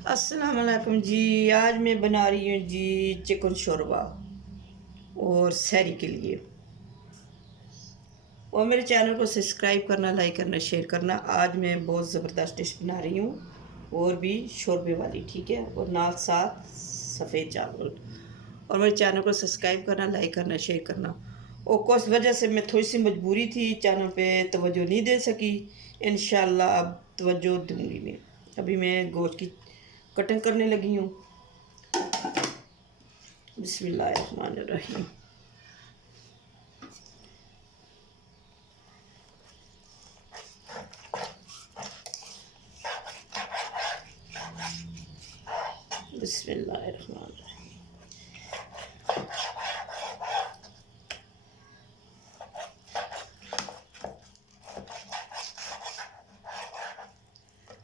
अस्सलाम वालेकुम जी। आज मैं बना रही हूँ जी चिकन शोरबा और सहरी के लिए। और मेरे चैनल को सब्सक्राइब करना, लाइक करना, शेयर करना। आज मैं बहुत ज़बरदस्त डिश बना रही हूँ और भी शोरबे वाली, ठीक है। और नाल साथ सफ़ेद चावल। और मेरे चैनल को सब्सक्राइब करना, लाइक करना, शेयर करना। और कुछ वजह से मैं थोड़ी सी मजबूरी थी, चैनल पे तवज्जो नहीं दे सकी। इंशाल्लाह अब तवज्जो दूंगी मैं। अभी मैं गोश्त की कटिंग करने लगी हूँ। बिस्मिल्लाहिर्रहमानिर्रहीम। बिस्मिल्लाहिर्रहमानिर्रहीम।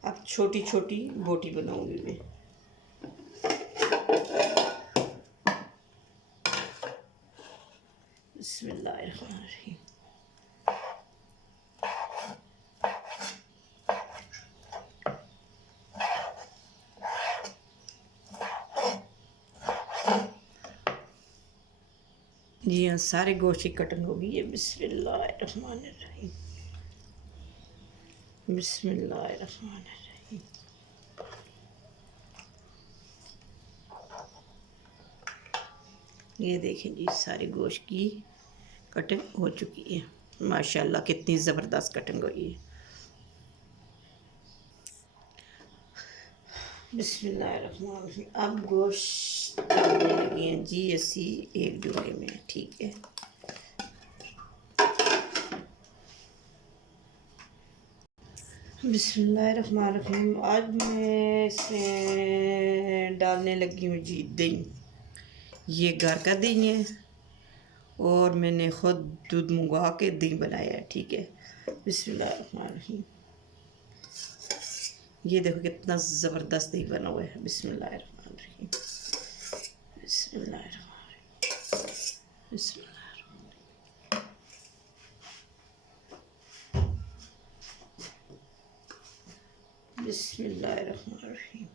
अब छोटी छोटी बोटी बनाऊंगी मैं। बिस्मिल्लाहिर्रहमानिर्रहीम। जी हाँ, सारे गोश्त की कटिंग हो गई है। बिस्मिल्लाहिर्रहमानिर्रहीम। बिस्मिल्लाहिर्रहमानिर्रहीम। ये देखें जी, सारे गोश्त की कटिंग हो चुकी है। माशाल्लाह कितनी ज़बरदस्त कटिंग हुई है। बिस्मिल्लाहिर्रहमानिर्रहीम। अब गोश्त डालने लगे हैं जी ऐसी एक जोड़े में, ठीक है। बिस्मिल्लाहिर्रहमानिर्रहीम। आज मैं इसमें डालने लगी हूँ जी दही। ये घर का दही है और मैंने ख़ुद दूध मंगवा के दही बनाया है, ठीक है। बिस्मिल्लाहिर्रहमानिर्रहीम। ये देखो कितना ज़बरदस्त दही बना हुआ है। बिस्मिल्लाहिर्रहमानिर्रहीम। बिस्मिल्लाहिर्रहमानिर्रहीम। बिस्मिल्लाहिर्रहमानिर्रहीम।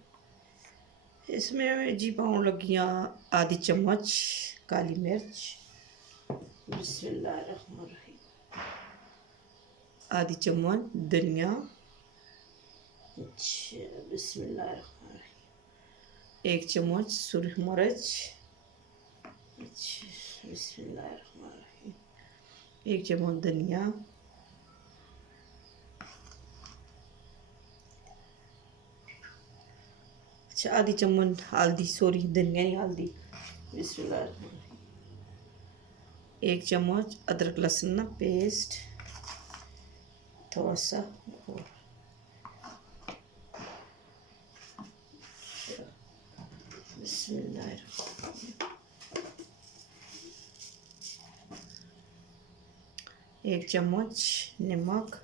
इसमें मैं जी पाउँ लगियाँ आधी चम्मच काली मिर्च। बिस्मिल्लाहिर्रहमानिर्रहीम। आधी चम्मच धनिया। अच्छा, बिस्मिल्लाहिर्रहमानिर्रहीम। एक चम्मच सुरख मिर्च। अच्छा, बिस्मिल्लाहिर्रहमानिर्रहीम। एक चम्मच धनिया। अच्छा, आधी चम्मच हल्दी, सॉरी धनिया नहीं हल्दी। बिस्मिल्लाहिर्रहमानिर्रहीम। एक चम्मच अदरक लहसुन ना पेस्ट, थोड़ा सा और। बिस्मिल्लाहिर्रहमानिर्रहीम। एक चम्मच नमक।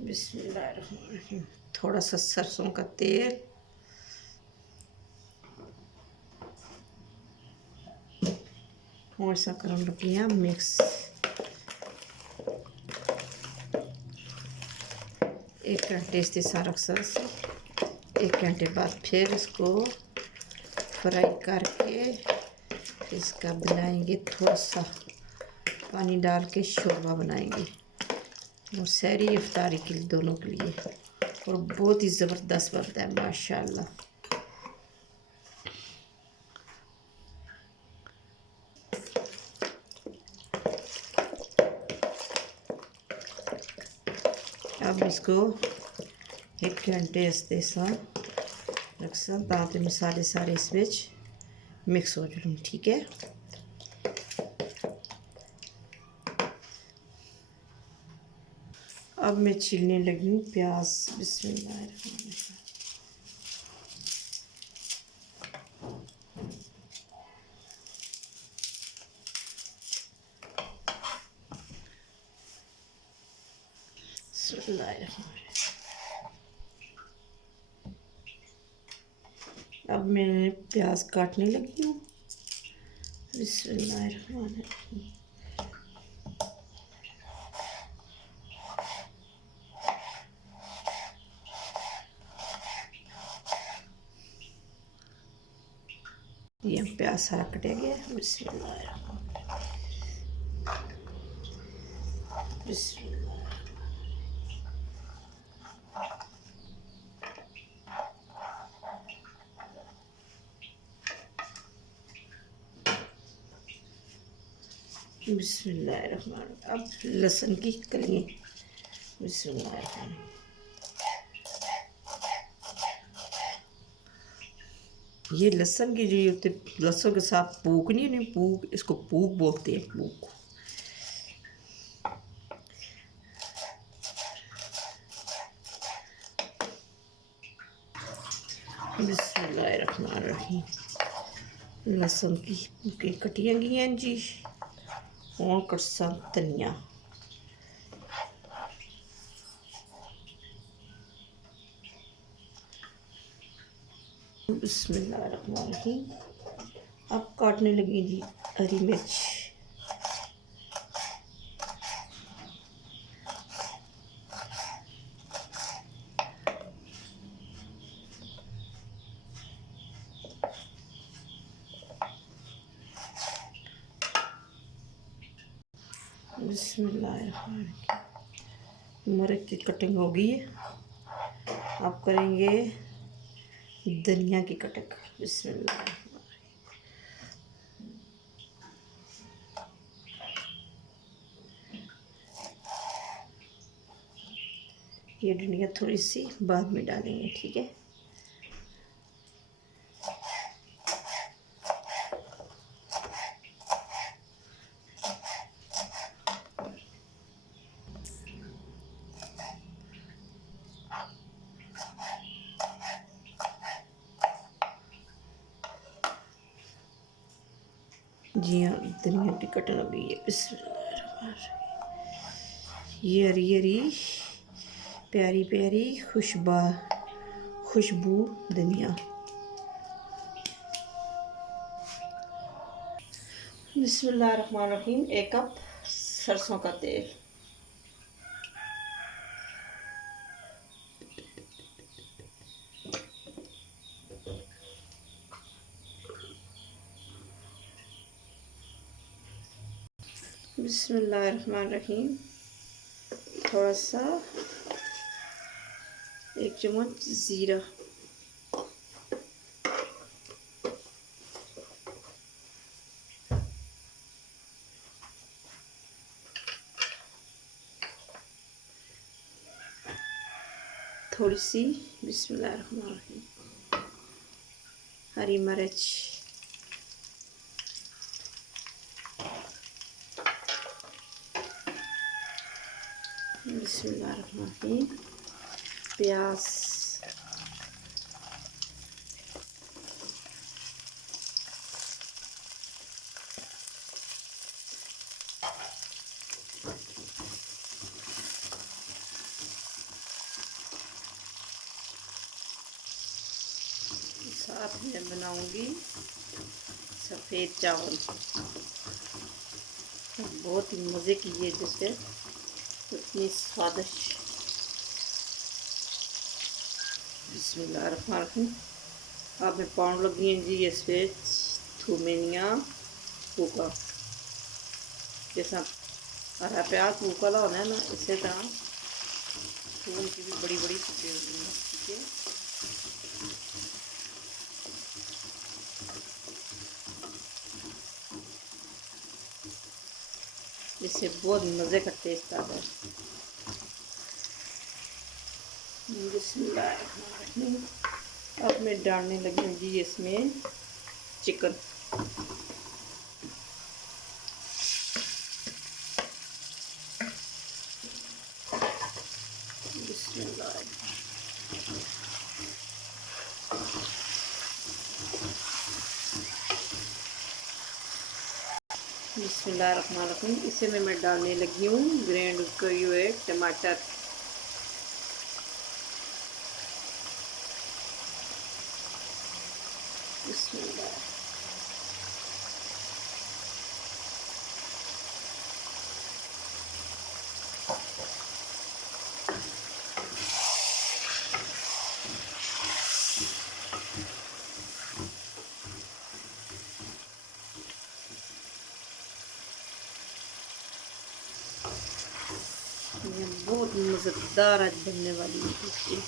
बिस्मिल्लाहिर्रहमानिर्रहीम। थोड़ा सा सरसों का तेल। और ऐसा कर लगी हैं मिक्स। एक घंटे से सारा एक घंटे बाद फिर इसको फ्राई करके इसका बनाएंगे, थोड़ा सा पानी डाल के शोरबा बनाएंगे। और सहरी इफ्तारी के लिए दोनों के लिए। और बहुत ही ज़बरदस्त बनता है माशाल्लाह। अब इसको एक घंटे इसते रख ताकि मसाले सारे इस मिक्स हो जाए, ठीक है। अब मैं छीलने लगी हूँ प्याज। बिस्मिल्लाहिर्रहमानिर्रहीम। अब मैं प्याज काटने लगी हूँ। बिस्मिल्लाहिर्रहमानिर्रहीम। जी हम प्याज सारा कटिया गया। बिस्मिल्लाह बिस्मिल्लाह। बिस्मिल्लाहिर्रहमान। अब लहसुन की कलियाँ। बिस्मिल्लाह। ये लहसुन की जो होती लहसुन के साथ पूक नहीं पूक, इसको पूक बोलते हैं, पूक। बिस्मिल्लाहिर्रहमानिर्रहीम। लहसुन की कटियां गई हैं जी। और कटसा धनिया। बिस्मिल्लाहिर्रहमानिर्रहीम। अब काटने लगी जी हरी मिर्च। बिस्मिल्लाहिर्रहमानिर्रहीम। मिर्च की कटिंग हो गई है। अब करेंगे धनिया की कटिंग। बिस्मिल्लाह। ये धनिया थोड़ी सी बाद में डालेंगे, ठीक है। जी हाँ धनिया की कटिंग हो गई है। बिस्मिल्लाह। ये हरी हरी प्यारी प्यारी खुशबू धनिया। बिस्मिल्लाहिर्रहमानिर्रहीम। 1 कप सरसों का तेल। बिस्मिल्लाहिर्रहमानिर्रहीम। थोड़ा सा 1 चम्मच ज़ीरा। थोड़ी सी बिस्मिल्लाहिर्रहमानिर्रहीम हरी मिर्च। बिस्मिल्लाहिर्रहमानिर्रहीम प्याज। साथ में बनाऊंगी सफ़ेद चावल। बहुत ही मज़े की ये डिश है, इतनी स्वादिष्ट। बिस्मिल्लाहिर्रहमानिर्रहीम। अब मैं पाउंड लगी हैं जी इस पे थूमेनिया पूका। जैसा हरा प्याज पूका ला होना है ना, इसे तरह थूम की भी बड़ी बड़ी टुकड़ी होगी, ठीक है। इससे बहुत मज़े का टेस्ट आता है। बिस्मिल्लाहिर्रहमानिर्रहीम। अब मैं डालने लगी हूँ जी इसमें चिकन। बिस्मिल्लाहिर्रहमानिर्रहीम। इसे में मैं डालने लगी हूँ ग्राइंड किए हुए टमाटर। बिस्मिल्लाह। ये बहुत मज़ेदार आज बनने वाली है देखिए।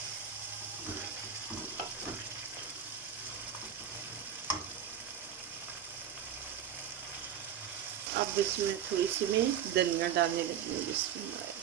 अब इसमें थोड़ी सी मैं धनिया डालने लगी हूँ। बिस्मिल्लाह।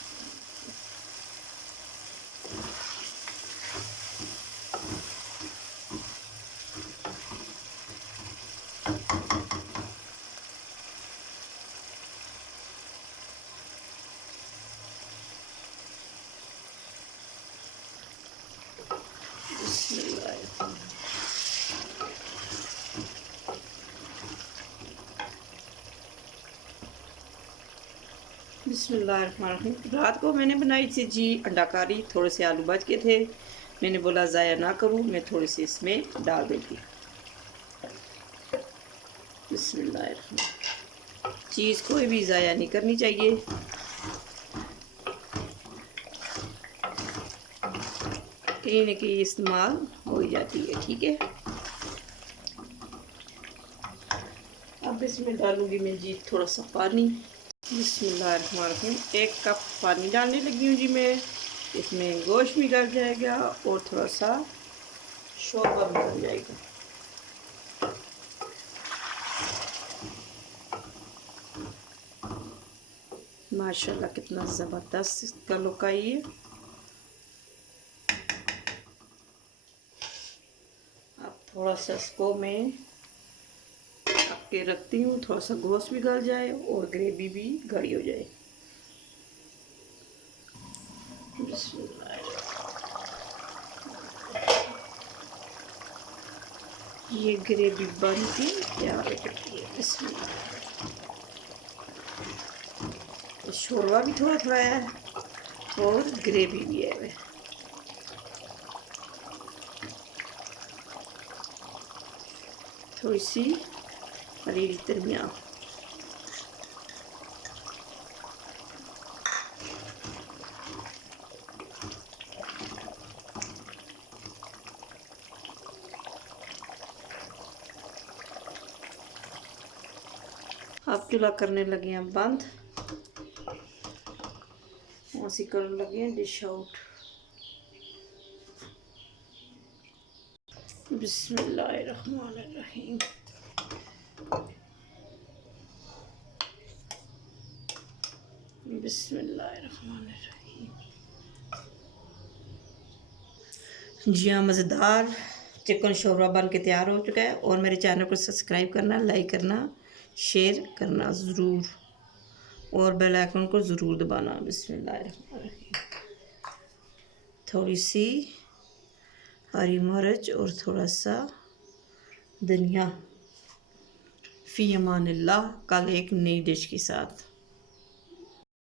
बिस्मिल्लाहिर्रहमानिर्रहीम। रात को मैंने बनाई थी जी अंडा करी, थोड़े से आलू बच गए थे, मैंने बोला ज़ाया ना करूँ, मैं थोड़ी सी इसमें डाल देती। बिस्मिल्लाहिर्रहमानिर्रहीम। चीज़ कोई भी ज़ाया नहीं करनी चाहिए। कहीं न कहीं इस्तेमाल हो ही जाती है, ठीक है। अब इसमें डालूंगी मैं जी थोड़ा सा पानी। बिस्मिल्लाहिर्रहमानिर्रहीम। 1 कप पानी डालने लगी हूँ जी मैं। इसमें गोश्त भी गल जाएगा और थोड़ा सा शोरबा भी बन जाएगा। माशाल्लाह कितना ज़बरदस्त इसका लुक आई है। अब थोड़ा सा इसको मैं ढक के रखती हूँ, थोड़ा सा गोश्त भी गल जाए और ग्रेवी भी गाढ़ी हो जाए। ये ग्रेवी बन के तैयार हो चुकी है। बिस्मिल्लाह। शोरबा भी थोड़ा थोड़ा है और ग्रेवी भी है। थोड़ी सी हरी धनिया। अब चूल्हा करने लगे हैं बंद, ऐसी करने लगे हैं डिश आउट। बिस्मिल्लाहिर्रहमानिर्रहीम। बिस्मिल्लाहिर्रहमानिर्रहीम। जी हाँ, मज़ेदार चिकन शोरबा बन के तैयार हो चुका है। और मेरे चैनल को सब्सक्राइब करना, लाइक करना, शेयर करना ज़रूर और बेल आइकन को ज़रूर दबाना। बिस्मिल्लाहिर्रहमानिर्रहीम। थोड़ी सी हरी मिर्च और थोड़ा सा धनिया। फ़ी अमानिल्लाह। कल एक नई डिश के साथ।